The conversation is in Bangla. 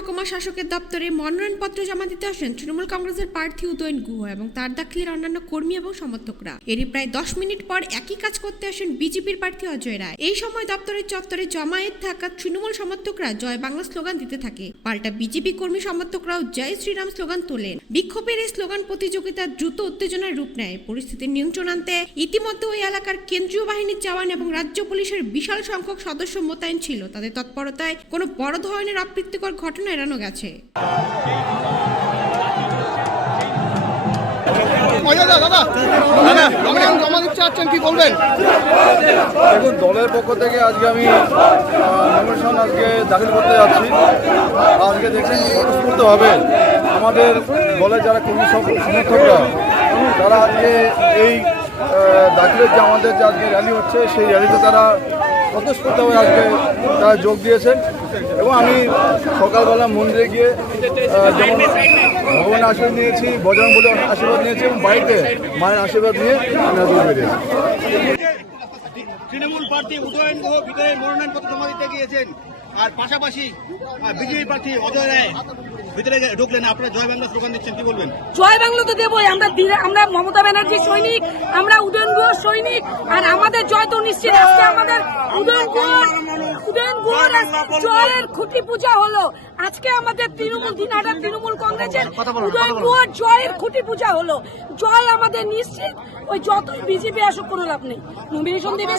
মহকুমা শাসকের দপ্তরে মনোনয়নপত্র জমা দিতে আসেন তৃণমূল কংগ্রেসের প্রার্থী উদয়ন গুহ এবং তার দাখিলের অন্যান্য কর্মী এবং সমর্থকরা। এরই প্রায় 10 মিনিট পর একই কাজ করতে আসেন বিজেপির প্রার্থী অজয় রায়। এই সময় দপ্তরের চত্বরে জমায়েত থাকা তৃণমূল সমর্থকরা জয় বাংলা স্লোগান দিতে থাকে। পাল্টা বিজেপি কর্মী সমর্থকরাও জয় শ্রীরাম স্লোগান তোলেন। বিক্ষোভের এই স্লোগান প্রতিযোগিতা দ্রুত উত্তেজনার রূপ নেয়। পরিস্থিতির নিয়ন্ত্রণ আনতে ইতিমধ্যে ওই এলাকার কেন্দ্রীয় বাহিনীর জওয়ান এবং রাজ্য পুলিশের বিশাল সংখ্যক সদস্য মোতায়েন ছিল। তাদের তৎপরতায় কোনো বড় ধরনের অপ্রীতিকর ঘটনা এড়ানো গেছে। দেখুন, দলের পক্ষ থেকে আজকে আমি নমিনেশন দাখিল করতে যাচ্ছি। আজকে দেখছি স্বতঃস্ফূর্তভাবে আমাদের দলের যারা কর্মী সমর্থকরা তারা আজকে এই দাখিলের যে আমাদের যে আজকে র্যালি হচ্ছে সেই র্যালিতে তারা স্বতঃস্ফূর্তভাবে আজকে তারা যোগ দিয়েছেন। এবং আমি সকালবেলা মন্দিরে গিয়ে যেমন ভগবানের আশীর্বাদ নিয়েছি, বজরং বলে আশীর্বাদ নিয়েছি এবং বাড়িতে মায়ের আশীর্বাদ নিয়ে আমি আজকে বেরিয়েছি। তৃণমূল প্রার্থী উদয়ন গুহ ভিতরে মনোনয়নপত্র জমা দিতে গিয়েছেন, আর পাশাপাশি বিজেপি প্রার্থী অজয় রায় ভিতরে ঢুকলেন। আপনারা জয় বাংলা স্লোগান দিচ্ছেন, কি বলবেন? জয় বাংলা তো দেবই, আমরা মমতা ব্যানার্জির সৈনিক, আমরা উদয়ন গুহর সৈনিক, আর আমাদের জয় তো নিশ্চিত। আজকে আমাদের উদয়ন গুহর জয়ের খুঁটি পূজা হলো। আজকে আমাদের দিনহাটার তৃণমূল কংগ্রেসের উদয়ন গুহর জয়ের খুঁটি পূজা হলো। জয় আমাদের নিশ্চিত। ওই যতই বিজেপি আসুক কোনো লাভ নেই, নমিনেশন দিবে।